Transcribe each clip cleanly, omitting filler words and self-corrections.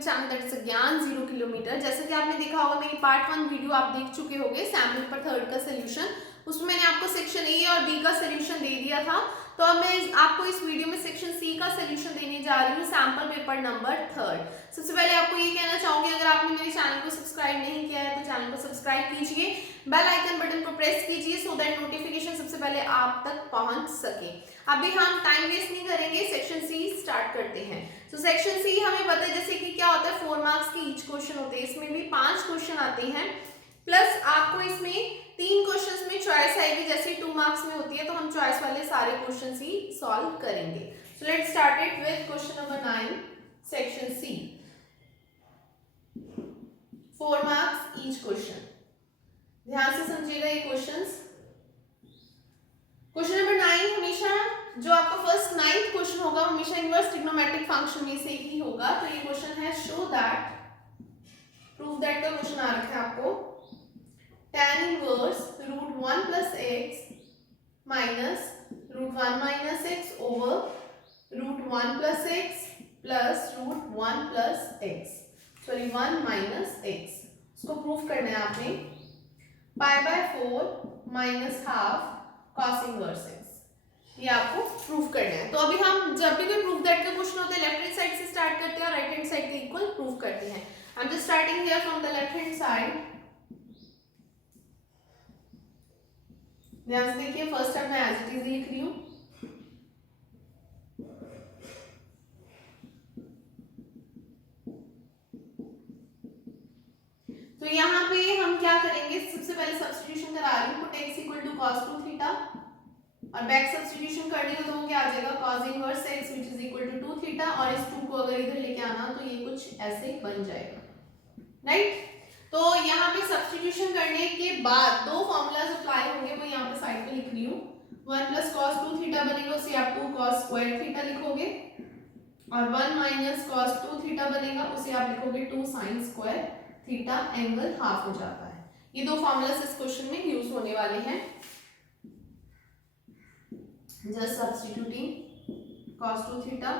YouTube channel that is ज्ञान 0 kilometre. जैसे कि आपने देखा होगा मेरी पार्ट 1 वीडियो आप देख चुके होंगे सैम्पल पेपर थर्ड का सोल्यूशन, उसमें मैंने आपको सेक्शन ए और बी का सोल्यूशन दे दिया था। तो अब मैं आपको इस वीडियो में सेक्शन सी का सोल्यूशन देने जा रही हूँ, सैम्पल पेपर नंबर थर्ड। सबसे पहले आपको ये कहना चाहूंगी, अगर आपने मेरे चैनल को सब्सक्राइब नहीं किया है तो चैनल को सब्सक्राइब कीजिए, बेल आइकन बटन को प्रेस कीजिए सो दैट नोटिफिकेशन सबसे पहले आप तक पहुंच सके। अभी हम टाइम वेस्ट नहीं करेंगे, सेक्शन सी स्टार्ट करते हैं। तो सेक्शन सी हमें पता है जैसे कि क्या होता है, 4 मार्क्स के ईच क्वेश्चन होते हैं, इसमें भी 5 क्वेश्चन आते हैं, प्लस आपको इसमें 3 क्वेश्चंस में चॉइस आएगी, जैसे 2 मार्क्स में होती है तो हम चॉइस वाले सारे क्वेश्चंस ही सॉल्व करेंगे। So let's start it with question number 9 section C, 4 marks each question. ध्यान से समझिएगा ये क्वेश्चंस। क्वेश्चन नंबर 9 हमेशा जो आपका फर्स्ट 9th क्वेश्चन होगा हमेशा इनवर्स ट्रिग्नोमेट्रिक फंक्शन में से ही होगा। तो ये क्वेश्चन है शो दैट, प्रूव दैट का क्वेश्चन आ रखा है आपको, tan inverse root 1 plus x minus root 1 minus x over root 1 plus x plus root 1 plus x, sorry 1 minus x, इसको प्रूफ करना है आपने। Pi by 4 minus half cos inverse x, ये आपको प्रूफ करना है। तो अभी हम जब भी कोई प्रूफ दैट का क्वेश्चन होता है लेफ्ट हैंड साइड से स्टार्ट करते हैं और राइट हैंड साइड के इक्वल प्रूफ करते हैं। आई am just starting here from the left hand side. ध्यान से देखिए, फर्स्ट टाइम मैं एज इट इज लिख रही हूँ। तो यहाँ पे हम क्या करेंगे, सबसे पहले सब्स्टिट्यूशन करा रही हूँ, put x equal to cos 2 theta और बैक सब्स्टिट्यूशन करनी हो तो क्या आ जाएगा cos inverse x which is equal to 2 theta, और इस 2 को अगर इधर लेके आना तो ये कुछ ऐसे बन जाएगा, राइट। तो यहाँ पे सब्स्टिट्यूशन करने के बाद दो फॉर्मूलाज अप्लाई होंगे, वो यहाँ पे साइड पे लिख रही हूँ। 1 प्लस cos 2 थीटा बनेगा, उसे आप 2 cos स्क्वायर थीटा लिखोगे, और 1 माइनस cos 2 थीटा बनेगा, उसे आप लिखोगे 2 sin square theta, angle half हो जाता है। ये दो फॉर्मूलास इस क्वेश्चन में यूज होने वाले हैं। जस्ट सब्स्टिट्यूटिंग cos 2 थीटा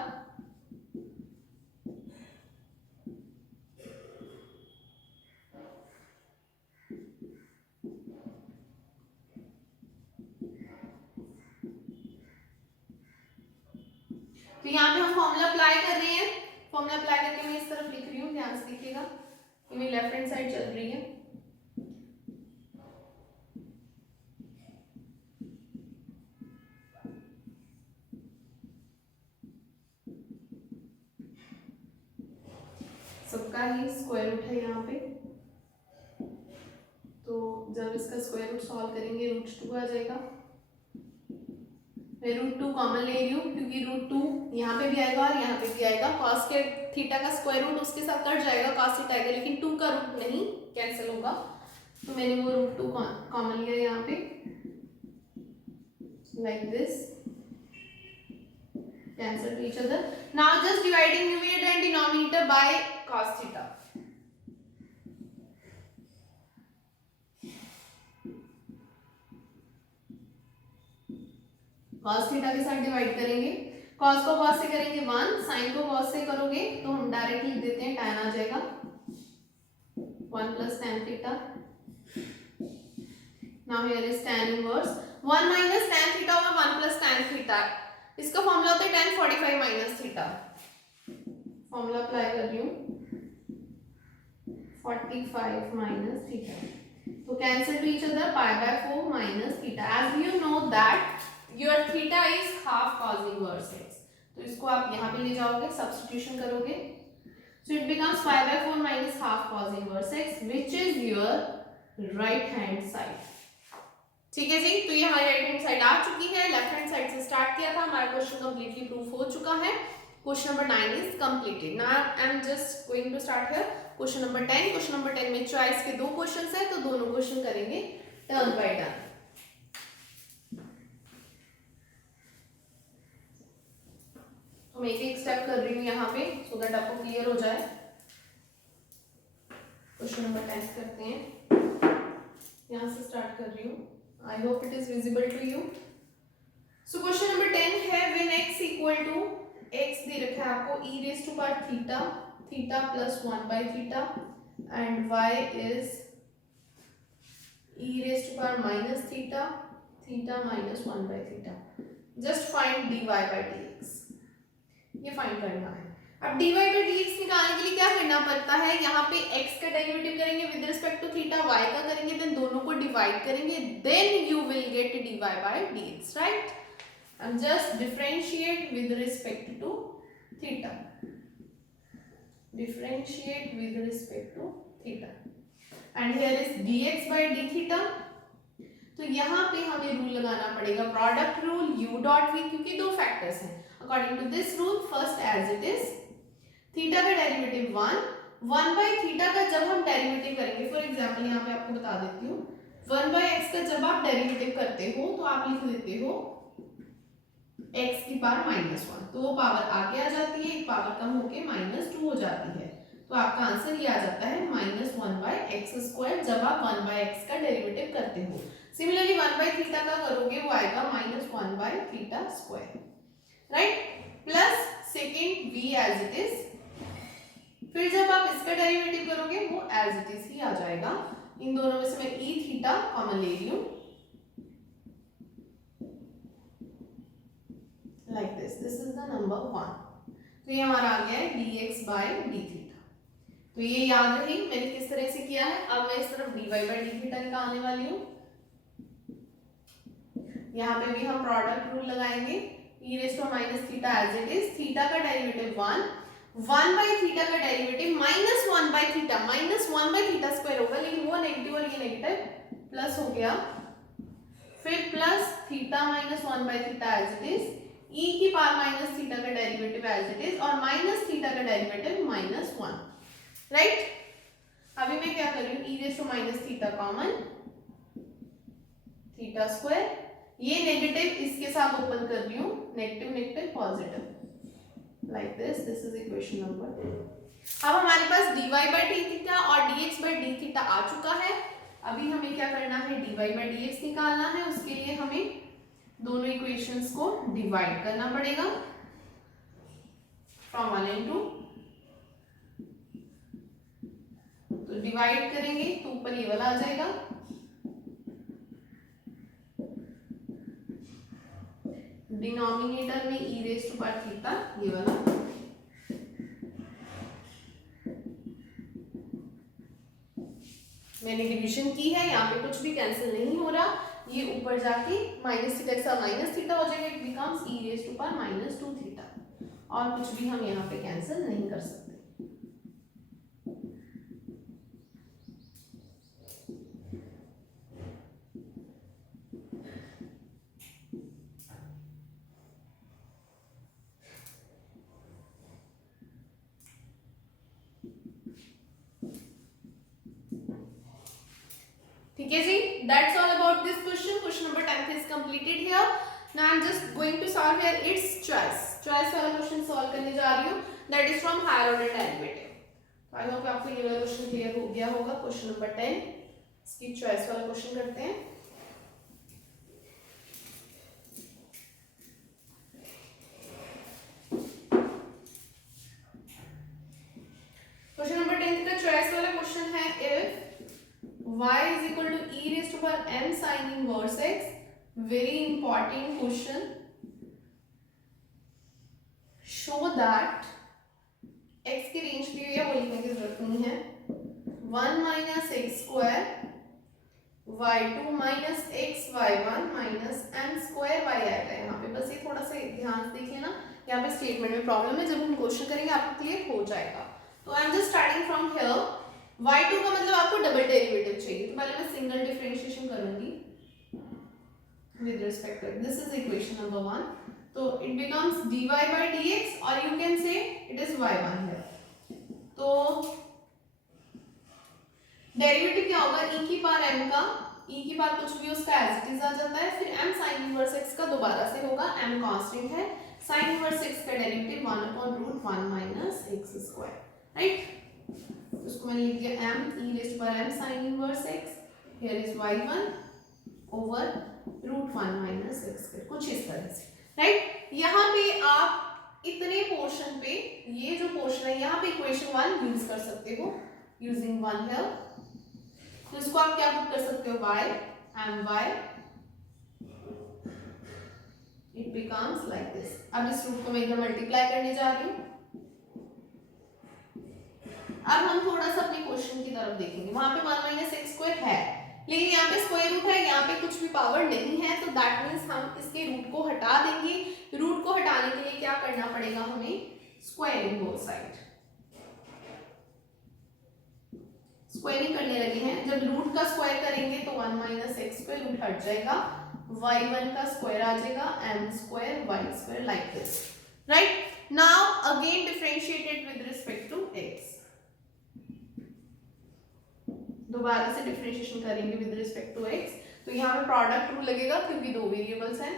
तो यहाँ पे हम फॉर्मूला अप्लाई कर रहे हैं। फॉर्मूला अप्लाई करके मैं इस तरफ लिख रही हूँ, ध्यान से देखिएगा, ये मेरी लेफ्ट हैंड साइड चल रही है। सबका ही स्क्वायर रूट है यहाँ पे, तो जब इसका स्क्वायर रूट सॉल्व करेंगे रूट 2 आ जाएगा। मैं रूट 2 कॉमन ले रही हूँ क्योंकि रूट 2 यहाँ पे भी आएगा और यहाँ पे भी आएगा। cos के थीटा का स्क्वायर रूट उसके साथ कट जाएगा, cos थीटा आएगा, लेकिन 2 का रूट नहीं कैंसिल होगा, तो मैंने वो रूट 2 कॉमन लिया यहाँ पे, like this, cancel to each other. Now just dividing numerator and denominator by cos theta. cos theta के साथ डिवाइड करेंगे, cos को cos से करेंगे 1, sin को cos से करोगे तो हम डायरेक्ट लिख देते हैं, tan आ जाएगा 1 plus tan theta. Now here is tan inverse 1 minus tan theta over 1 plus tan theta. इसका फॉर्मूला होता है tan 45 minus theta. Formula apply कर रही हूँ, 45 माइनस थीटा, तो cancel to each other, pi by 4 minus theta. As you know that your theta is half cos inverse x, तो इसको आप यहाँ पे ले जाओगे, सब्स्टिट्यूशन करोगे, so it becomes pi by 4 minus half cos inverse x which is your right hand side. ठीक है जी, तो ये हमारी राइट हैंड साइड आ चुकी है। लेफ्ट हैंड साइड से स्टार्ट किया था, हमारा क्वेश्चन कंप्लीटली प्रूफ हो चुका है। Question number 9 is completed. Now I am just going to start here question number 10। Question number 10 में चॉइस के दो क्वेश्चंस है, तो दोनों क्वेश्चन करेंगे टर्न बाय टर्न। तो मैं एक स्टेप कर रही हूँ यहाँ पे सो दैट आपको क्लियर हो जाए। क्वेश्चन नंबर 10 करते हैं, यहाँ से स्टार्ट कर रही हूँ। I hope it is visible to you. So question number 10 है when x equal to x दे रखा है आपको e raised to power theta plus 1 by theta and y is e raised to power minus theta minus 1 by theta. Just find dy by dx. ये find करना है। अब dy by dx निकालने के लिए क्या करना पड़ता है, यहाँ पे x का डेरिवेटिव करेंगे with respect to theta, y का करेंगे, देन दोनों को डिवाइड करेंगे, then you will get dy by dx, right. अब just differentiate with respect to theta, differentiate with respect to theta and here is dx by d theta. तो यहाँ पे हमें रूल लगाना पड़ेगा, product rule u dot v, क्योंकि दो factors हैं। According to this rule, first as it is theta का डेरिवेटिव 1 बाय थीटा का जब हम डेरिवेटिव करेंगे, फॉर एग्जांपल यहाँ पे आपको बता देती हूँ, 1 बाय x का जब आप डेरिवेटिव करते हो तो आप लिख देते हो x की पावर -1, तो वो पावर आगे आ जाती है, एक पावर कम होके -2 हो जाती है, तो आपका आंसर ये आ जाता है -1 बाय एक्स स्क्वायर जब आप 1 बाय x का डेरिवेटिव करते हो। सिमिलरली 1 बाय थीटा का करोगे वो आएगा -1 by theta square, right, plus second v as it is, फिर जब आप इसका डेरिवेटिव करोगे वो एज इट इज ही आ जाएगा। इन दोनों में से मैं e थीटा कॉमन ले रही हूं, like this is the number 1, तो ये हमारा आ गया है dx by d थीटा। तो ये याद रही मैंने किस तरह से किया है। अब मैं इस तरफ dy by d थीटा निकालने वाली हूँ, यहाँ पे भी हम प्रोडक्ट रूल लगाएंगे, e raised to minus theta as it is, theta का डेरिवेटिव 1 by थीटा का derivative -1 by theta, -1 by theta square होगा, लेकिन वो नेगेटिव और ये नेगेटिव प्लस हो गया, फिर plus theta -1 by theta as it is, e की पावर माइनस थीटा का डेरिवेटिव एज इट इज, और माइनस थीटा का डेरिवेटिव -1, राइट। अभी मैं क्या कर रही हूँ, e raised to minus theta common, theta square, ये नेगेटिव इसके साथ ओपन कर रही हूँ, negative negative positive, like this is equation number 2। अब हमारे पास dy by d थीटा और dx by d थीटा आ चुका है। अभी हमें क्या करना है, dy by dx निकालना है, उसके लिए हमें दोनों इक्वेशंस को डिवाइड करना पड़ेगा फ्रॉम 1 and 2, तो डिवाइड करेंगे तो ऊपर ये वाला आ जाएगा, डिनोमिनेटर में e raised to power theta ये वाला, मैंने डिवीजन की है, यहाँ पे कुछ भी कैंसिल नहीं हो रहा, ये ऊपर जाके माइनस थीटा के साथ माइनस थीटा हो जाएगा, it becomes e raised to power -2 theta, और कुछ भी हम यहाँ पे कैंसिल नहीं कर सकते। ठीक है जी, that's all about this question. Question number 10 is completed here. Now I'm just going to solve here its choice वाला क्वेश्चन सॉल्व करने जा रही हूँ, that is from higher order derivative. I hope आपको ये वाला क्वेश्चन क्लियर हो गया होगा। क्वेश्चन नंबर 10 इसकी चॉइस वाला क्वेश्चन करते हैं। क्वेश्चन नंबर 10 का चॉइस वाला क्वेश्चन है, if y is equal to e raised to power m sin inverse x, very important question, show that x की रेंज दी हुई है, वो लिखने की जरूरत नहीं है, 1 minus x square y2 minus x y1 minus m square y आएगा यहाँ पे। बस ये थोड़ा सा ध्यान से देख लेना, यहाँ पे स्टेटमेंट में प्रॉब्लम है, जब हम क्वेश्चन करेंगे आपको क्लियर हो जाएगा। तो आई am just starting from here, y2 का मतलब आपको डबल डेरिवेटिव चाहिए, तो पहले मैं सिंगल डिफरेंशिएशन करूंगी with respect to this is equation number 1, तो it becomes dy by dx और you can say it is y1 here. तो डेरिवेटिव क्या होगा, e की पावर m का, e की पावर कुछ भी उसका एज इट इज आ जाता है, फिर m sin इनवर्स x का दोबारा से होगा, m कांस्टेंट है, sin इनवर्स x का derivative 1/√1 minus x square, right. उसको मैंने लिख दिया m e raised to power m sin inverse x, here is y1 over √1 minus x square, कुछ इस तरह से, राइट। यहाँ पे आप इतने पोर्शन पे, ये जो पोर्शन है यहाँ पे इक्वेशन 1 यूज कर सकते हो, यूजिंग 1 हियर। तो इसको आप क्या पुट कर सकते हो, y my, it becomes like this. अब इस रूट को मैं इधर मल्टीप्लाई करने जा रही हूँ। अब हम थोड़ा सा अपने क्वेश्चन की तरफ देखेंगे। वहां पे 1 माइनस एक्स स्क्वायर है, लेकिन यहाँ पे स्क्वायर रूट है, यहाँ पे कुछ भी पावर नहीं है, तो दैट मीन्स हम इसके रूट को हटा देंगे। रूट को हटाने के लिए क्या करना पड़ेगा हमें, स्क्वायरिंग बोथ साइड, स्क्वायरिंग करने लगे हैं। जब रूट का स्क्वायर करेंगे तो 1 माइनस एक्स स्क्वायर रूट हट जाएगा, y1 का स्क्वायर आ जाएगा, m square y square like this, right. Now again differentiated with respect to x, दोबारा से डिफरेंशिएशन करेंगे विद रिस्पेक्ट टू x। तो यहाँ पे प्रोडक्ट रूल लगेगा क्योंकि दो वेरिएबल्स हैं।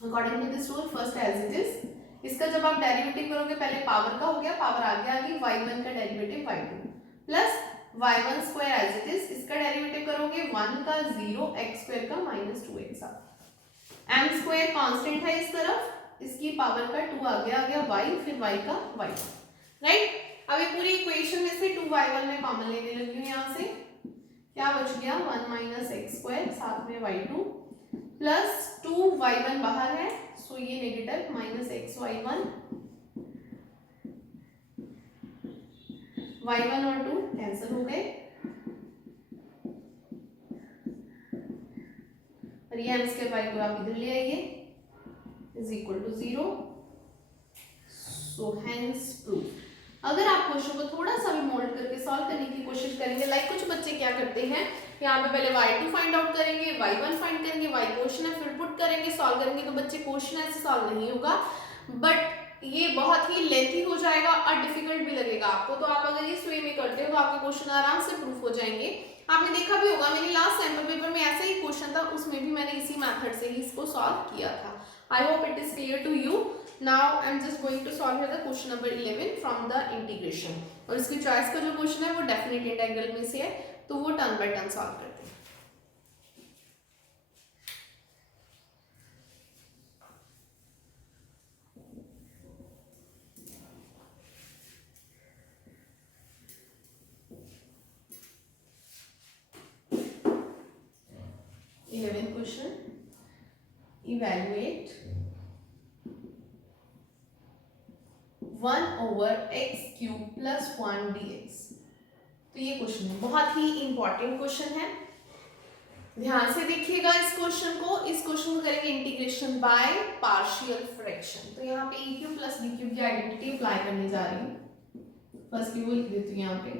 According to this rule first as it is, इसका जब आप डेरिवेटिव करोगे, पहले पावर का हो गया, पावर आगे आ गई, y1 का derivative y2 plus y1 square as it is, इसका डेरिवेटिव करोगे 1 का 0, x स्क्वायर का minus 2x, m square constant है इस तरफ, इसकी पावर का 2 आगे आ गया, y फिर y का y, राइट। अब ये पूरी इक्वेशन में से 2y1 में कॉमन लेने लगी हूँ, यहाँ से क्या बच गया, 1 माइनस एक्स स्क्वायर, साथ में y2 प्लस 2y1 बाहर है, सो ये negative minus x y1, y1 और 2 कैंसिल हो गए, और ये m स्क्वायर y को आप इधर ले आइए, is equal to 0, so hence proof. अगर आप क्वेश्चन को थोड़ा सा भी मोल्ड करके सॉल्व करने की कोशिश करेंगे, लाइक कुछ बच्चे क्या करते हैं, यहाँ पे पहले y2 फाइंड आउट करेंगे, y1 फाइंड करेंगे, y क्वेश्चन है, फिर पुट करेंगे, सॉल्व करेंगे, तो बच्चे क्वेश्चन ऐसे सॉल्व नहीं होगा, बट ये बहुत ही लेंथी हो जाएगा और डिफिकल्ट भी लगेगा आपको। तो आप अगर इस वे में करते हो तो आपके क्वेश्चन आराम से प्रूफ हो जाएंगे। आपने देखा भी होगा, मेरी लास्ट सैंपल पेपर में ऐसा ही क्वेश्चन था, उसमें भी मैंने इसी मेथड से ही इसको सॉल्व किया था। I hope it is clear to you. Now I'm just going to solve here the question number 11 from the integration, और इसकी चॉइस का जो क्वेश्चन है वो डेफिनेट इंटीग्रल में से है, तो वो टर्न बाय टर्न सॉल्व करते हैं। Eleventh question, evaluate 1 over x cube plus 1 dx। तो ये क्वेश्चन है, बहुत ही इंपॉर्टेंट क्वेश्चन है, ध्यान से देखिएगा इस क्वेश्चन को। इस क्वेश्चन को करेंगे इंटीग्रेशन बाय पार्शियल फ्रैक्शन। तो यहाँ पे e cube plus b cube की आइडेंटिटी अप्लाई करने जा रही हूँ। फर्स्ट की वो लिख देती हूँ यहाँ पे,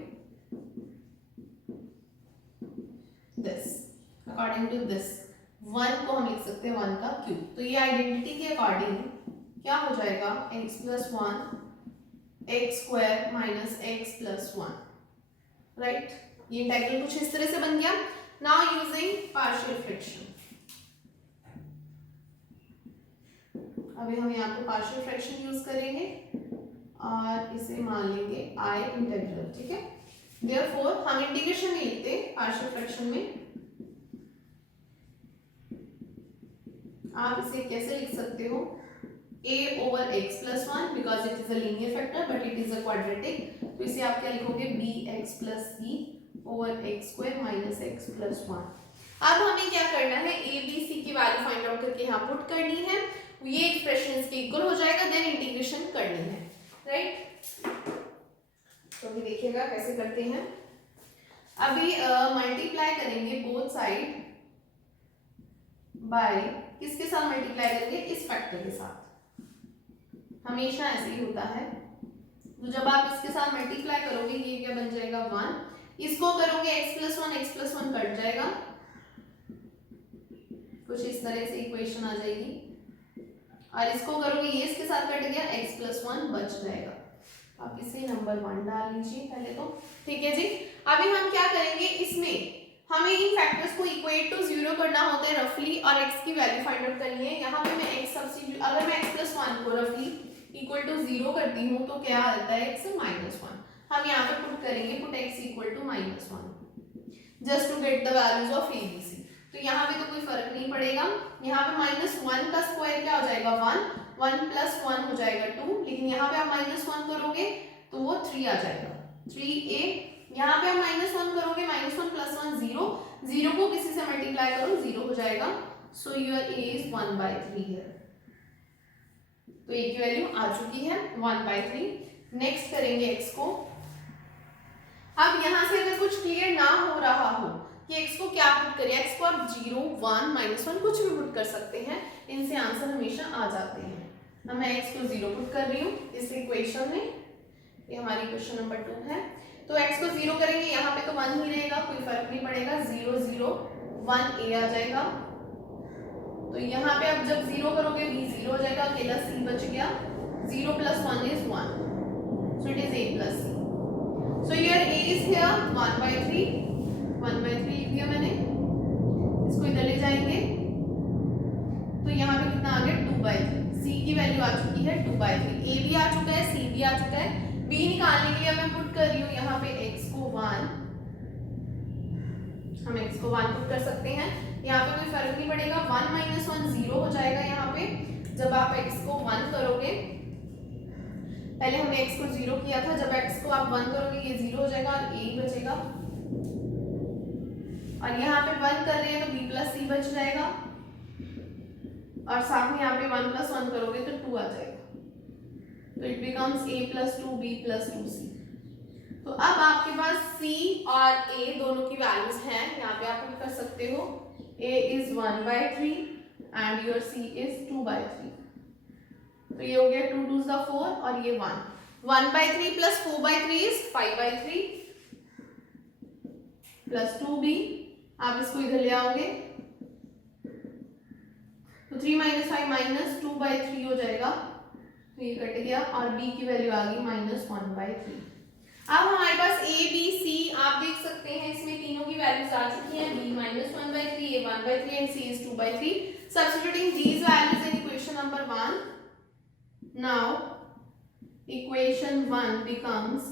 दिस अकॉर्डिंग टू दिस 1 को हम लिख सकते हैं 1 का क्यूब। तो ये आइडेंटिटी के अकॉर्डिंग क्या हो जाएगा, x plus 1 x square minus x plus 1, right. ये इंटीग्रल कुछ इस तरह से बन गया। नाउ यूजिंग पार्शियल फ्रैक्शन, अभी हम यहाँ पे पार्शियल फ्रैक्शन यूज करेंगे और इसे मान लेंगे आई इंटीग्रल, ठीक है। देयरफॉर हम इंटीग्रेशन नहीं लिखते पार्शियल फ्रैक्शन में, आप इसे कैसे लिख सकते हो, a over x plus 1 because it is a linear factor but it is a quadratic, तो इसे आप क्या लिखोगे, bx plus c over x square minus x plus 1। अब हमें क्या करना है, a b c की वैल्यू फाइंड आउट करके यहाँ पुट करनी है, ये एक्सप्रेशन इसके इक्वल हो जाएगा, देन इंटीग्रेशन करनी है, राइट। तो अभी देखिएगा कैसे करते हैं। अभी मल्टीप्लाई करेंगे बोथ साइड बाय, किसके साथ मल्टीप्लाई करेंगे, इस फैक्टर के साथ, हमेशा ऐसे ही होता है। तो जब आप इसके साथ मल्टीप्लाई करोगे ये क्या बन जाएगा 1, इसको करोगे x प्लस 1 कट जाएगा, कुछ इस तरह से इक्वेशन आ जाएगी, और इसको करोगे ये इसके साथ कट गया, x प्लस 1 बच जाएगा। आप इसे नंबर 1 डाल लीजिए पहले तो, ठीक है जी। अभी हम क्या करेंगे, इसमें हमें इन फैक्टर्स को इक्वेट टू 0 करना होता है रफली, और x की वैल्यू फाइंड आउट करनी है। यहाँ पे मैं x सब्स्टिट्यूट, अगर मैं x प्लस 1 को रफली इक्वल टू 0 करती हूँ तो क्या आता है, x माइनस 1। हम यहाँ पे पुट करेंगे, put x equal to minus 1 just to get the values of a b c। तो यहाँ पे तो कोई फर्क नहीं पड़ेगा, यहाँ पे -1 का स्क्वायर क्या हो जाएगा 1, 1 प्लस 1 हो जाएगा 2, लेकिन यहाँ पे आप -1 करोगे तो वो 3 आ जाएगा 3a। यहाँ पे आप -1 करोगे, -1 प्लस 1 0, 0 को किसी से मल्टीप्लाई करो 0 हो जाएगा। सो योर a इज 1/3 है। तो a की वैल्यू आ चुकी है 1/3। नेक्स्ट करेंगे x को। अब यहाँ से अगर कुछ क्लियर ना हो रहा हो कि x को क्या पुट करें, x को आप 0 1 -1 कुछ भी पुट कर सकते हैं, इनसे आंसर हमेशा आ जाते हैं। अब मैं x को 0 पुट कर रही हूँ इस इक्वेशन में, ये हमारी क्वेश्चन नंबर 2 है। तो x को 0 करेंगे, यहाँ पे तो 1 ही रहेगा, कोई फर्क नहीं पड़ेगा, 0 0 1 a आ जाएगा। तो यहाँ पे अब जब 0 करोगे b 0 हो जाएगा, अकेला c बच गया, 0 plus 1 is 1, so it is a plus c। So here a is here 1/3, 1/3 लिख दिया मैंने। इसको इधर ले जाएंगे तो यहाँ पे कितना आ गया 2/3, c की वैल्यू आ चुकी है 2/3, a भी आ चुका है, c भी आ चुका है। b निकालने के लिए मैं पुट कर रही हूँ यहाँ पे x को 1, हम x को 1 पुट कर सकते हैं, यहाँ पे कोई फर्क नहीं पड़ेगा, 1 - 1 0 हो जाएगा। यहाँ पे जब आप x को 1 करोगे, पहले हमने x को 0 किया था, जब x को आप 1 करोगे ये 0 हो जाएगा और a ही बचेगा, और यहाँ पे 1 कर रहे हैं तो b प्लस c बच जाएगा, और साथ में यहाँ पे 1 प्लस 1 करोगे तो 2 आ जाएगा, तो it becomes a plus 2 b plus 2c। तो अब आपके पास c और a दोनों की वैल्यूज हैं, यहाँ पे आप पुट कर सकते हो, a is 1/3 and your c is 2/3। तो ये हो गया 2 2 ज़ा 4 और ये 1, 1/3 प्लस 4/3 इज 5/3 प्लस 2b, आप इसको इधर ले आओगे तो 3 - 5 -2/3 हो जाएगा, तो ये कट गया और b की वैल्यू आ गई -1/3। अब हमारे पास a b c आप देख सकते हैं, इसमें तीनों की वैल्यूज आ चुकी हैं, b -1/3, a 1/3 and c is 2/3। Substituting these values in equation number 1, now equation 1 becomes,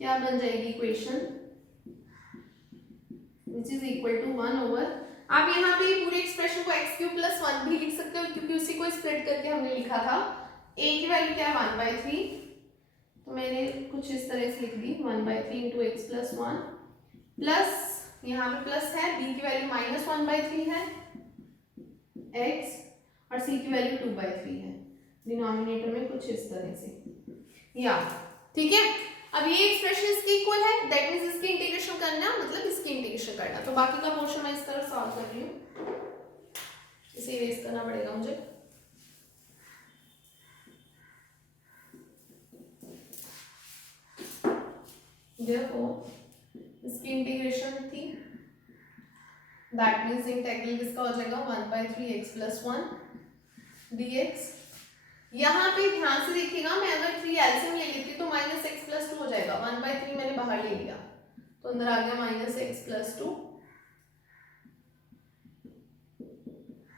क्या बन जाएगी equation, which is equal to 1 over, आप यहाँ पे पूरे एक्सप्रेशन को x³ + 1 भी लिख सकते हो, क्योंकि उसी को स्प्लिट करके हमने लिखा था। a की वैल्यू क्या है 1/3, तो मैंने कुछ इस तरह से लिख दी 1/3 into x + 1 प्लस यहाँ पे प्लस है, b की वैल्यू -1/3 है x, और c की वैल्यू 2/3 है, डिनोमिनेटर में कुछ इस तरह से, या ठीक है। अब ये एक्सप्रेशन इसकी इक्वल है, दैट मींस इसकी इंटीग्रेशन करना मतलब इसकी इंटीग्रेशन करना, तो बाकी का पोर्शन मैं इस तरह सॉल्व कर रही हूँ, इसे इरेज करना पड़ेगा मुझे। देखो इसकी इंटीग्रेशन थी, दैट मींस इंटीग्रल किसका हो जाएगा 1/3 x + 1 dx। यहाँ पे ध्यान से देखिएगा, मैं अगर 3 एलसीएम ले लेती तो -x + 2 हो जाएगा, 1/3 मैंने बाहर ले लिया तो अंदर आ गया -x + 2,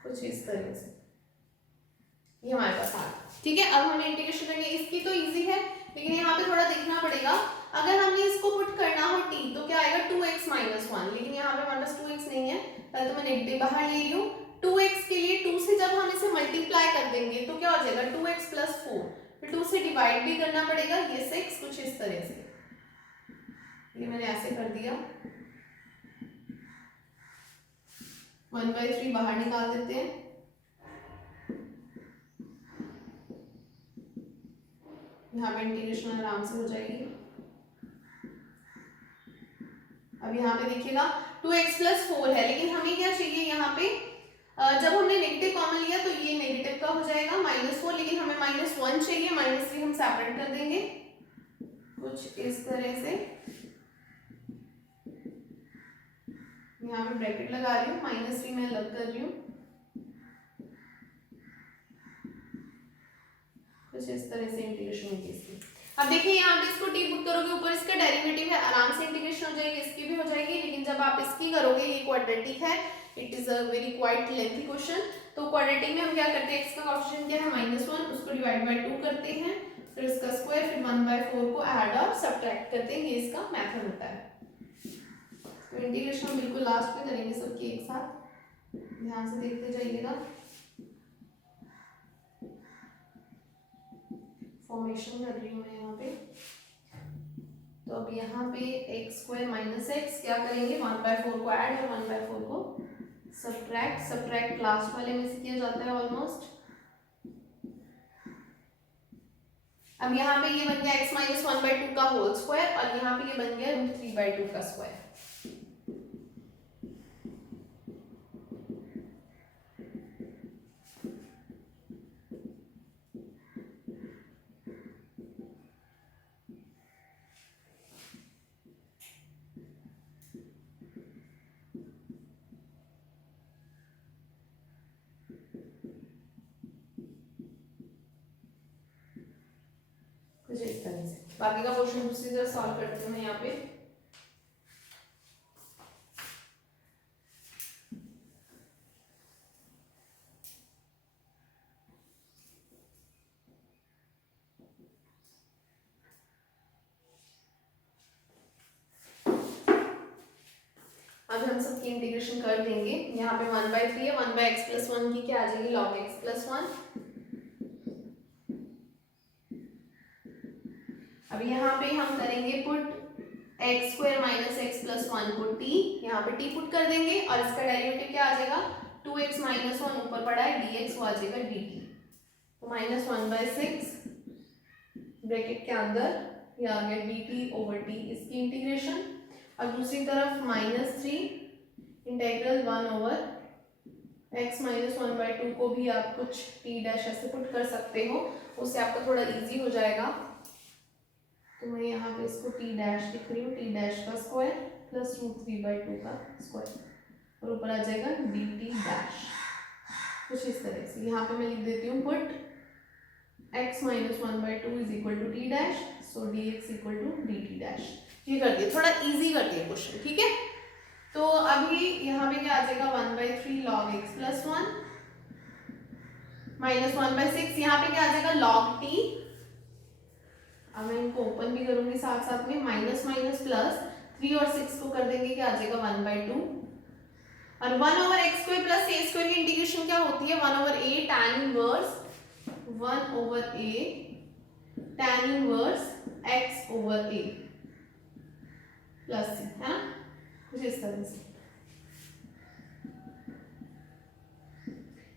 कुछ इस तरह से ये हमारे पास आ गया, ठीक है। अब हमें इंटीग्रेशन करनी है, इसकी तो इजी है, लेकिन यहाँ पे थोड़ा देखना पड़ेगा, अगर हमने इसको पुट करना हो t तो क्या आएगा 2x - 1, लेकिन यहाँ पे हमारे पास 2x नहीं है, पहले तो मैं नेगेटिव बाहर ले रही हूँ, 2x के लिए 2 से जब हम इसे मल्टीप्लाई कर देंगे तो क्या हो जाएगा 2x + 4, फिर 2 से डिवाइड भी करना पड़ेगा, ये 6, कुछ इस तरह से, ये मैंने ऐसे कर दिया, 1/3 बाहर निकाल देते हैं, यहाँ पे इंटीग्रेशन आराम से हो जाएगी। अब यहाँ पे देखिएगा 2x + 4 है, लेकिन हमें क्या चाहिए यहाँ पे, जब हमने नेगेटिव कॉमन लिया तो ये नेगेटिव का हो जाएगा -4, लेकिन हमें -1 चाहिए, -3 हम सेपरेट कर देंगे कुछ इस तरह से, यहाँ पे ब्रैकेट लगा रही हूँ, -3 मैं अलग कर रही हूँ, कुछ इस तरह से इंटीग्रेशन होगी इसकी। अब देखिए यहाँ पे इसको t पुट करोगे, ऊपर इसका डेरिवेटिव है, आराम से इंटीग्रेशन हो जाएगी, इसकी भी हो जाएगी, लेकिन जब आप इसकी करोगे, ये क्वाड्रेटिक है, it is a very quite lengthy question, तो क्वाड्रेटिक में हम क्या करते हैं, x का कोएफिशिएंट क्या है -1, उसको डिवाइड बाय 2 करते हैं, फिर इसका स्क्वायर, फिर 1/4 को ऐड और सब्ट्रैक्ट करते हैं, ये इसका मेथड होता है। तो इंटीग्रेशन बिल्कुल लास्ट में करेंगे सबकी एक साथ, ध्यान से देखते जाइएगा। फॉर्मेशन कर रही हूँ मैं यहाँ पे। तो अब यहाँ पे एक्स स्क्वायर माइनस एक्स क्या करेंगे, 1/4 को ऐड और 1/4 को सब्ट्रैक्ट। सब्ट्रैक्ट लास्ट वाले में से किया जाता है ऑलमोस्ट। अब यहाँ पे ये बन गया x माइनस 1/2 का होल स्क्वायर और यहाँ पे ये बन गया √3/2 का स्क्वायर। कुछ इस तरह से। बाकी का क्वेश्चन दूसरी तरह सॉल्व करती हूँ मैं यहाँ पे। अब हम सबकी इंटीग्रेशन कर देंगे। यहाँ पे 1/3 है, 1/x+1 की क्या आ जाएगी, log x+1। अब यहाँ पे हम करेंगे put x square minus x+1 को t, यहाँ पे t पुट कर देंगे और इसका डेरिवेटिव क्या आ जाएगा, 2x माइनस 1 ऊपर पड़ा है dx, वो आ जाएगा dt। तो -1/6 ब्रैकेट के अंदर ये आ गया dt/t, इसकी इंटीग्रेशन। और दूसरी तरफ -3 इंटीग्रल 1/x माइनस 1/2 को भी आप कुछ t डैश ऐसे पुट कर सकते हो, उससे आपका थोड़ा इजी हो जाएगा। तो मैं यहाँ पे इसको t डैश लिख रही हूँ, t डैश का स्क्वायर प्लस √3/2 का स्क्वायर और ऊपर आ जाएगा dt डैश। कुछ इस तरह से यहाँ पे मैं लिख देती हूँ put x minus 1/2 is equal to t dash, so dx equal to dt dash. ये कर दिया, थोड़ा इजी कर दिया क्वेश्चन, ठीक है। तो अभी यहाँ पे क्या आ जाएगा, 1/3 log x+1 माइनस 1/6, यहाँ पे क्या आ जाएगा log t। अब मैं इनको ओपन भी करूंगी साथ साथ में, माइनस माइनस प्लस 3 और 6 को कर देंगे क्या आ जाएगा 1/2 और 1/x² प्लस a² की इंटीग्रेशन क्या होती है, 1/a tan inverse 1/a tan inverse x/a plus c, है ना, कुछ इस तरह से।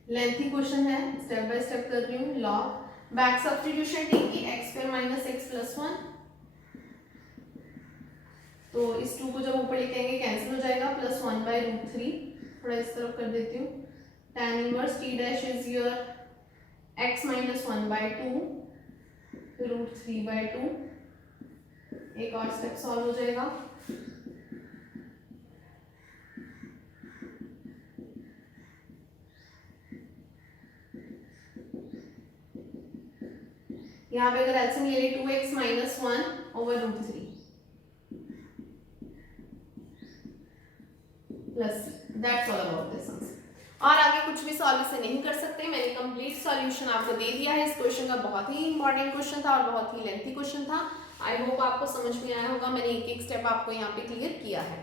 लेंथी क्वेश्चन है, स्टेप बाय स्टेप कर रही हूँ। लॉग बैक सब्स्टिट्यूशन t की x² माइनस x+1, तो इस 2 को जब ऊपर लेके आएंगे कैंसिल हो जाएगा, प्लस 1/√3, थोड़ा इस तरफ कर देती हूँ। tan inverse t dash is your x minus 1/2 √3/2, एक और स्टेप सॉल्व हो जाएगा। यहाँ पे अगर एलसीएम ले लें 2x minus 1 over √3 plus, that's all about this answer. और आगे कुछ भी सॉल्व इसे नहीं कर सकते, मैंने कंप्लीट सॉल्यूशन आपको दे दिया है। इस क्वेश्चन का बहुत ही इंपॉर्टेंट क्वेश्चन था और बहुत ही लेंथी क्वेश्चन था। आई होप आपको समझ में आया होगा, मैंने एक एक स्टेप आपको यहाँ पे क्लियर किया है।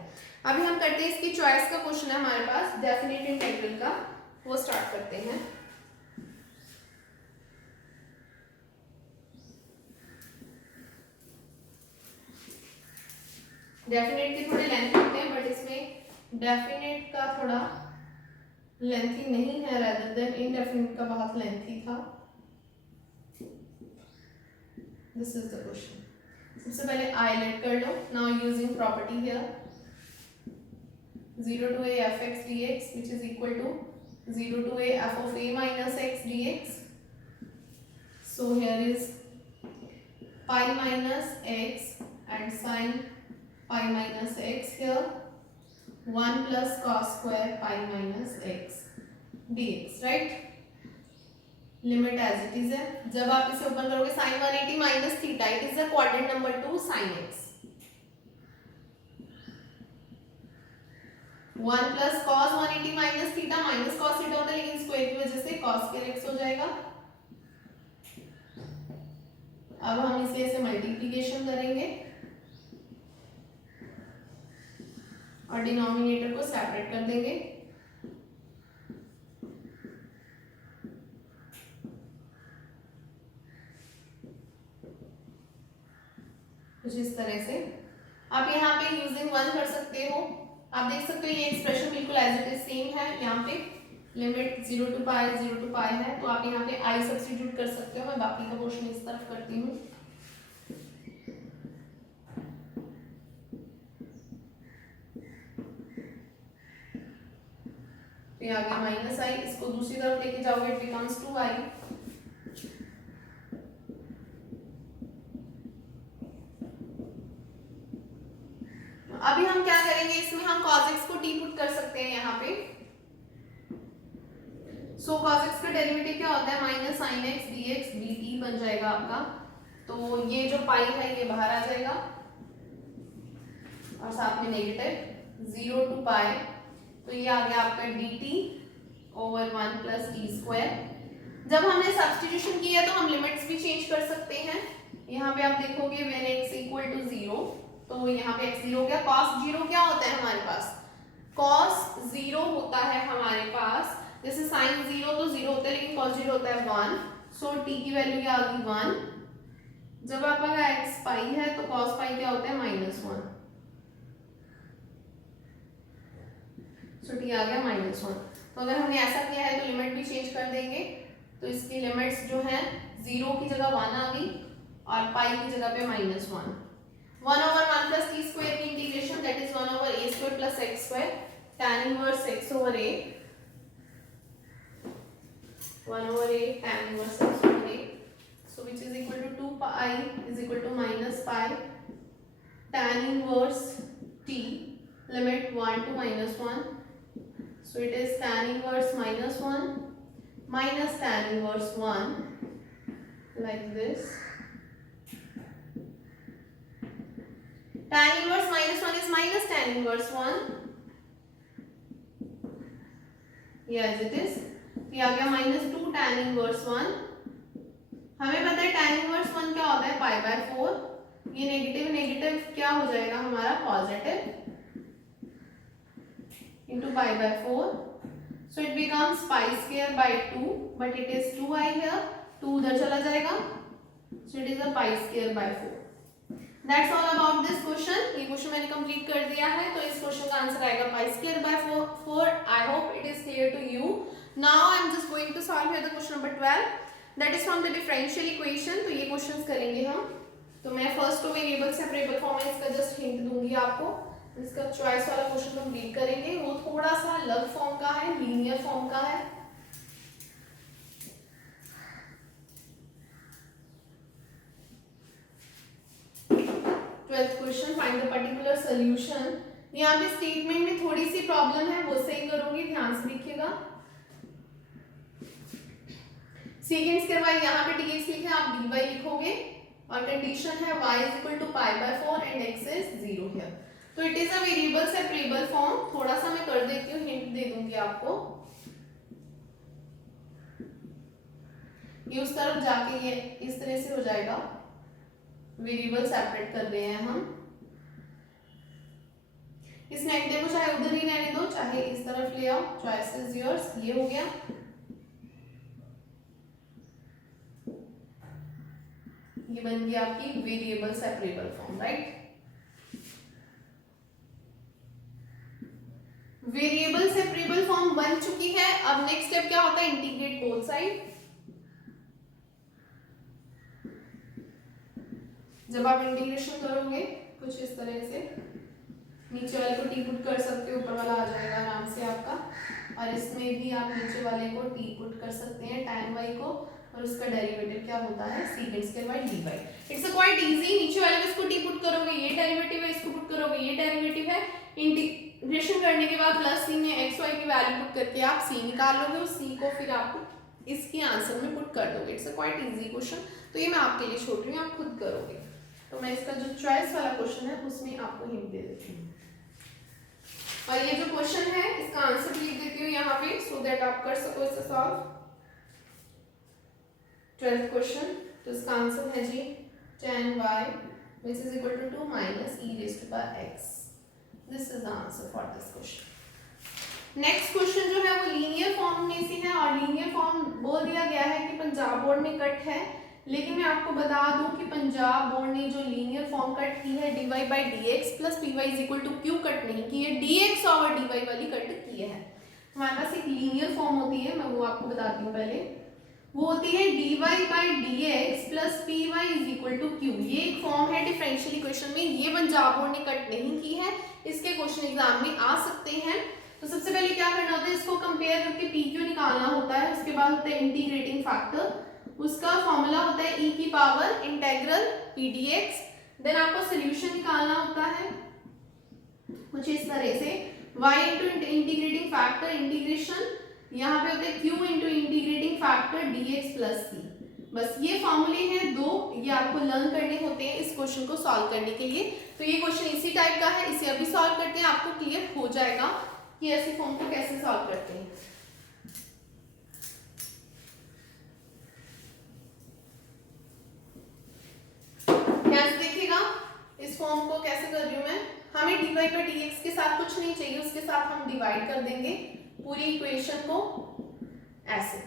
अभी हम करते हैं इसकी चॉइस का क्वेश्चन है हमारे पास, डेफिनेट इंटीग्रल का, वो स्टार्ट करते हैं। डेफिनेट के थोड़े लेंथी होते हैं, बट इसमें डेफिनेट का थोड़ा लेंथी नहीं है, rather than indefinite का बहुत लेंथी था। This is the question. सबसे पहले आइलेट कर लो। Now using property here, 0 to a f(x) dx which is equal to 0 to a f of a minus x dx. So here is pi minus x and sin pi minus x here, 1 plus cos square pi minus x dx, right? Limit as it is है। जब आप इसे open करोगे sin 180 minus theta, it is the quadrant number 2 sin x, 1 plus cos 180 minus theta, minus cos theta होता है लेकिन square की वजह से cos स्क्वायर x हो जाएगा। अब हम इसे ऐसे मल्टीप्लिकेशन करेंगे और डिनोमिनेटर को सेपरेट कर देंगे। कुछ इस तरह से। आप यहाँ पे यूजिंग 1 कर सकते हो। आप देख सकते हो ये एक्सप्रेशन बिल्कुल एज इट इज सेम है। यहाँ पे लिमिट 0 to पाई है, तो आप यहाँ पे आई सब्स्टिट्यूट कर सकते हो। मैं बाकी का पोर्शन इस तरफ करती हूँ। तो ये आ गया माइनस आई, इसको दूसरी तरफ लेके जाओगे इट बिकम्स 2i। अभी हम क्या करेंगे, इसमें हम cos x को t पुट कर सकते हैं यहाँ पे। सो cos x का डेरिवेटिव क्या होता है, minus sine x dx dt बन जाएगा आपका। तो ये जो पाई है ये बाहर आ जाएगा और साथ में नेगेटिव 0 to पाई, तो ये आ गया आपका dt over 1 plus T square. जब हमने सब्स्टिट्यूशन किया तो हम लिमिट्स भी चेंज कर सकते हैं। यहाँ पे आप देखोगे व्हेन x इक्वल टू 0, तो यहाँ पे x 0 हो गया। cos 0 क्या होता है हमारे पास, cos 0 होता है हमारे पास, जैसे sin 0 तो 0 होता है लेकिन cos 0 होता है 1। सो t की वैल्यू क्या आ गई 1। जब आपका x पाई है तो cos पाई क्या होता है -1। सो t आ गया -1। तो अगर हमने ऐसा किया है तो लिमिट भी चेंज कर देंगे। तो इसकी लिमिट्स जो है 0 की जगह 1 आ गई और पाई की जगह पे -1। 1 over 1 plus t square की integration that is 1 over a square plus x square tan inverse x over a, 1 over a tan inverse x over a, so which is equal to 2 pi is equal to minus pi tan inverse t limit 1 to -1, so it is tan inverse -1 minus tan inverse 1 like this. Tan inverse -1 is minus tan inverse 1, yes it is। ये आ गया -2 tan inverse 1। हमें पता है tan inverse 1 क्या होता है, π/4। ये negative negative क्या हो जाएगा हमारा positive into π/4, so it becomes pi square by 2, but it is 2i here, 2 उधर चला जाएगा, so it is a pi square by 4। That's all about this question। ये क्वेश्चन मैंने कंप्लीट कर दिया है, तो इस क्वेश्चन का आंसर आएगा pi square by 4। I hope it is clear to you। Now I am just going to solve here the question number 12, that is from the differential equation। तो ये क्वेश्चंस करेंगे हम। तो मैं फर्स्ट को variable separable form में इसका just hint दूंगी आपको। इसका चॉइस वाला क्वेश्चन कंप्लीट करेंगे, वो थोड़ा सा अलग फॉर्म का है, लीनियर फॉर्म का है। Twelfth question, find the particular solution. यहाँ पे स्टेटमेंट में थोड़ी सी प्रॉब्लम है, वो सही करूंगी, ध्यान से देखिएगा। सीकेंड स्क्वायर वाई यहाँ पे dx लिखे, आप dy लिखोगे और कंडीशन है y is equal to π/4 and x is 0 है। तो it is a variable separable form. थोड़ा सा मैं कर देती हूँ, हिंट दे दूंगी आपको। ये उस तरफ जाके ये इस तरह से हो जाएगा, वेरिएबल सेपरेट कर रहे हैं हम। इस नेगेटिव को चाहे उधर ही रहने दो, चाहे इस तरफ ले आओ, चॉइस इज योर्स। ये हो गया, ये बन गई आपकी variable separable form, right. Variable separable form बन चुकी है। अब नेक्स्ट स्टेप क्या होता है, इंटीग्रेट बोथ साइड। जब आप इंटीग्रेशन करोगे कुछ इस तरह से, नीचे वाले को टी पुट कर सकते हो, ऊपर वाला आ जाएगा आराम से आपका। और इसमें भी आप नीचे वाले को टी पुट कर सकते हैं, tan y को, और उसका डेरिवेटिव क्या होता है, secant square by dy। It's quite easy. नीचे वाले को इसको टी पुट करोगे, ये डेरिवेटिव है, इसको पुट करोगे, ये डेरिवेटिव है। इंटीग्रेशन करने के बाद प्लस सी में एक्स वाई की वैल्यू पुट करके आप सी निकाल लोगे, उस सी को फिर आप इसके आंसर में पुट कर दोगे। It's a quite easy question. तो ये मैं आपके लिए छोड़ रही हूँ, आप खुद करोगे। तो मैं इसका जो चॉइस वाला क्वेश्चन है उसमें आपको हिंट दे देती हूँ, और ये जो क्वेश्चन है इसका आंसर लिख देती हूँ यहाँ पे, सो दैट आप कर सको इसे सॉल्व। 12th क्वेश्चन, तो इसका आंसर है जी tan y which is equal to 2 minus e raised to power x। This is the answer for this question। Next question जो है वो लीनियर फॉर्म में से है, और लीनियर फॉर्म बोल दिया गया है कि पंजाब बोर्ड में कट है, लेकिन मैं आपको बता दूं कि पंजाब बोर्ड ने जो लीनियर फॉर्म फॉर्म कट की है dy by D X plus P Y is equal to Q cut नहीं की है, dx और dy वाली कट की है। हमारे पास एक लीनियर फॉर्म होती है, मैं वो आपको बताती हूँ पहले। वो होती है dy by D X plus P Y is equal to Q. ये एक फॉर्म है डिफरेंशियल इक्वेशन में, ये पंजाब बोर्ड ने कट नहीं की है, इसके क्वेश्चन एग्जाम में आ सकते हैं। तो सबसे पहले क्या करना होता है, इसको कंपेयर करके पी क्यू निकालना होता है। उसके बाद होता है इंटीग्रेटिंग फैक्टर, उसका फॉर्मूला होता है e की power integral P D X. Then आपको सोल्यूशन निकालना होता है कुछ इस तरह से, y into integrating factor integration, यहाँ पे होते हैं q into integrating factor dx plus c। बस ये फॉर्मूले हैं दो, ये आपको लर्न करने होते हैं इस क्वेश्चन को सॉल्व करने के लिए। तो ये क्वेश्चन इसी टाइप का है, इसे अभी सॉल्व करते हैं, आपको क्लियर हो जाएगा कि ऐसे फॉर्म को कैसे सॉल्व करते हैं। ध्यान से देखिएगा इस फॉर्म को कैसे कर रही हूं मैं। हमें dy बाई dx के साथ कुछ नहीं चाहिए, उसके साथ हम डिवाइड कर देंगे पूरी इक्वेशन को ऐसे,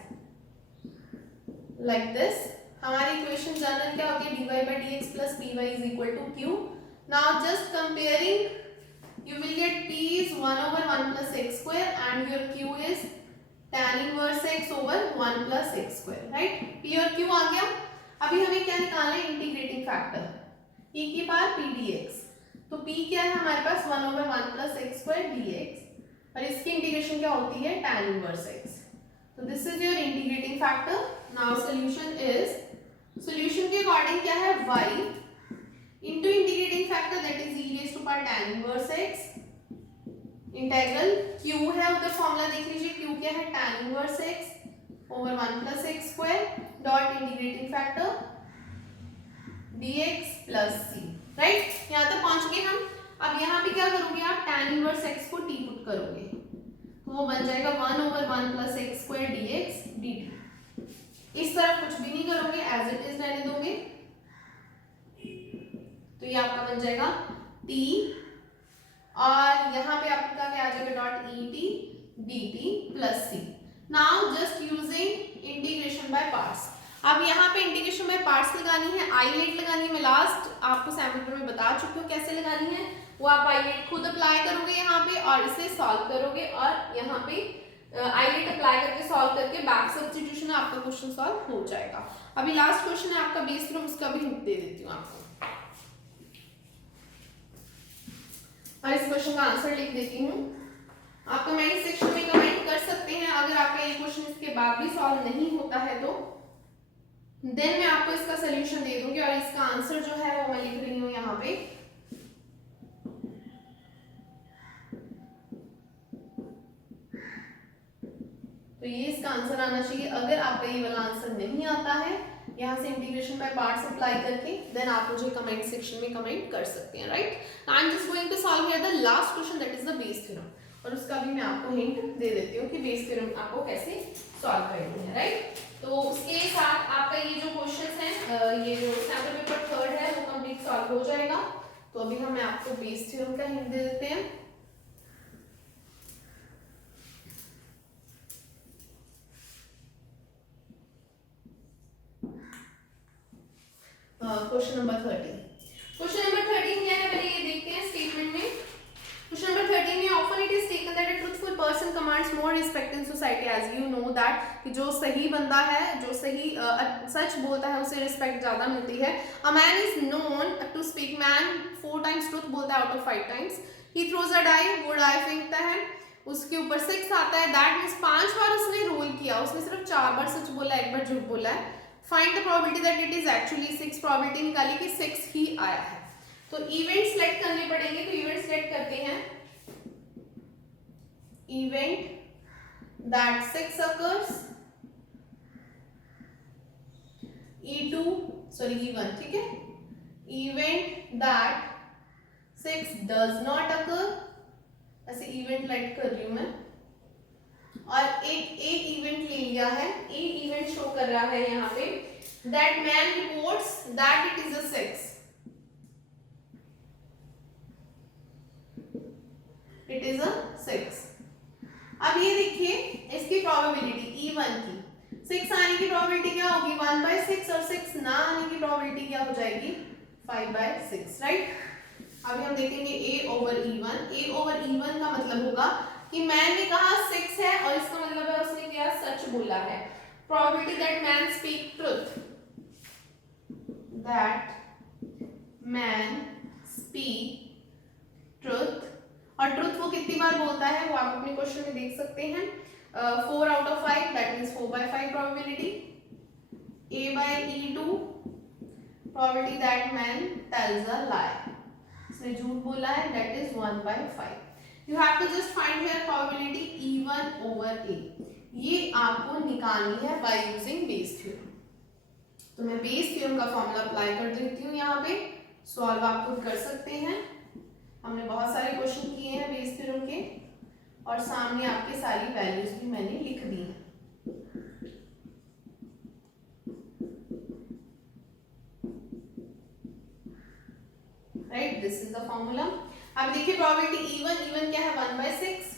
लाइक दिस। हमारी इक्वेशन जनरल क्या होती है, dy by dx plus py is equal to q। Now just comparing, you will get p is 1 over 1 plus x square and your q is tan inverse x over 1 plus x square, right? p और q आ गया। अभी हमें क्या निकालना है, integrating factor e की power p dx। तो p क्या है हमारे पास 1 over 1 plus x square dx, और इसकी इंटीग्रेशन क्या होती है, tan inverse x। तो this is your integrating factor. Now solution is, solution के अकॉर्डिंग क्या है, y into integrating factor that is e raised to power tan inverse x integral q है, उधर फॉर्मूला देख लीजिए, q क्या है, tan inverse x over 1 plus x square dot integrating factor dx plus c, right. यहाँ तक पहुंच गए हम। अब यहाँ पे क्या करोगे आप, tan inverse x को t पुट करोगे तो वो बन जाएगा 1 over 1 plus x square dx dt। इस तरफ कुछ भी नहीं करोगे, एज इट इज रहने दोगे। तो ये आपका बन जाएगा t, और यहाँ पे आपका क्या आ जाएगा, dot E T D T plus C. Now just using integration by parts. अब यहाँ पे इंटीग्रेशन बाय पार्ट्स लगानी है, आईलेट लगानी है। मैं लास्ट आपको सैम्पल पेपर में बता चुकी हूँ कैसे लगानी है, वो आप आईलेट खुद अप्लाई करोगे यहाँ पे और इसे सॉल्व करोगे, और यहाँ पे आईलेट अप्लाई करके सॉल्व करके बैक सब्स्टिट्यूशन आपका क्वेश्चन सॉल्व हो जाएगा। अभी लास्ट क्वेश्चन है आपका बेस थ्योरम, उसका भी हिंट दे देती हूँ आपको, और इस क्वेश्चन का आंसर लिख देती हूँ। आप कमेंट सेक्शन में कमेंट कर सकते हैं अगर आपका ये क्वेश्चन इसके बाद भी सॉल्व नहीं होता है तो, देन मैं आपको इसका सोल्यूशन दे दूंगी, और इसका आंसर जो है वो मैं लिख रही हूँ यहाँ पे। तो ये इसका आंसर आना चाहिए। अगर आपका ये वाला आंसर नहीं आता है यहाँ से इंटीग्रेशन बाय पार्ट्स अप्लाई करके, देन आप मुझे कमेंट सेक्शन में कमेंट कर सकते हैं, right. I am just going to solve here the last question, that is the Bayes theorem, और उसका भी मैं आपको हिंट दे देती हूँ कि बेस थ्योरम आपको कैसे सॉल्व करनी है, राइट। तो उसके साथ आपका ये जो क्वेश्चन है, ये जो सैम्पल पेपर थर्ड है वो कंप्लीट सॉल्व हो जाएगा। तो अभी हम आपको बेस थ्योरम का हिंट दे देते हैं। Question number 13। क्वेश्चन नंबर 13 क्या है, पहले ये देखते हैं स्टेटमेंट में। क्वेश्चन नंबर 13 में often it is taken that a truthful person commands more respect in society, as you know that कि जो सही बंदा है, जो सही सच बोलता है उसे रिस्पेक्ट ज्यादा मिलती है। A man is known to speak, man 4 times truth बोलता है out of 5 times. He throws a die, वो डाई फेंकता है, उसके ऊपर 6 आता है, दैट मींस 5 बार उसने रोल किया, उसने सिर्फ 4 बार सच बोला, 1 बार झूठ बोला है। Find the probability that it is actually 6, probability निकाली कि 6 ही आया है। तो इवेंट सेलेक्ट करने पड़ेंगे, तो इवेंट सेलेक्ट करते हैं, इवेंट दैट 6 occurs, E1, ठीक है। Event that 6 does not occur, ऐसे इवेंट लाइट कर रही हूं मैं, और एक इवेंट ले लिया है, एक इवेंट शो कर रहा है यहाँ पे, that man reports that it is a 6, it is अ 6। अब ये देखिए इसकी प्रोबेबिलिटी E1 की 6 आने की प्रोबेबिलिटी क्या होगी, 1/6, और 6 ना आने की प्रोबेबिलिटी क्या हो जाएगी, 5/6, राइट। अभी हम देखेंगे a over E1। a over E1 का मतलब होगा कि मैन ने कहा 6 है और इसका मतलब है उसने क्या सच बोला है। Probability that man speak truth, that man speak truth, और ट्रुथ वो कितनी बार बोलता है वो आप अपने क्वेश्चन में देख सकते हैं। 4 out of 5, that means 4/5 probability. a/E2 probability that man tells a lie, इसने झूठ बोला है, that is 1/5। You have to just find here probability E1 over A, ये आपको निकालनी है बाय यूजिंग बेस थ्योरम। तो मैं बेस थ्योरम का फॉर्मूला अप्लाई कर देती हूँ यहाँ पे, सॉल्व आप खुद कर सकते हैं। हमने बहुत सारे क्वेश्चन किए हैं बेस थ्योरम के और सामने आपके सारी वैल्यूज भी मैंने लिख दी हैं। Right, this is the formula. अब देखिए प्रोबेबिलिटी E1 क्या है 1/6,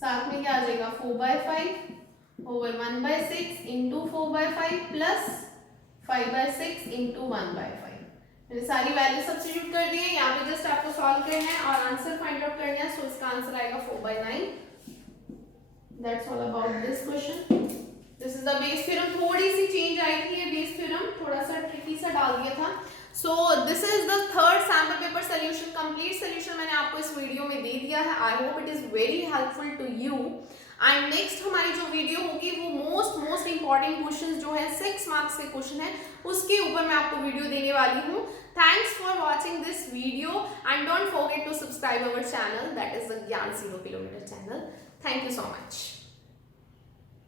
साथ में क्या आ जाएगा 4/5 ओवर 1/6 इंटू 4/5 प्लस 5/6 इंटू 1/5। मैंने सारी वैल्यू सब्स्टिट्यूट कर दी है, यहाँ पे जस्ट आपको सॉल्व करना है और आंसर फाइंड आउट करना है। सो इसका आंसर आएगा 4/9। That's all about this question. This is the Bayes theorem. थोड़ी सी चेंज आई थी, ये बेस थ्योरम थोड़ा सा ट्रिकी सा डाल दिया था। So this is the third sample paper solution. Complete solution मैंने आपको इस वीडियो में दे दिया है। I hope it is very helpful to you. And next हमारी जो वीडियो होगी वो मोस्ट इंपॉर्टेंट क्वेश्चंस जो है 6 मार्क्स के क्वेश्चन है उसके ऊपर मैं आपको वीडियो देने वाली हूँ। Thanks for watching this video and don't forget to subscribe our channel, that is the Gyan 0 kilometre channel. Thank you so much.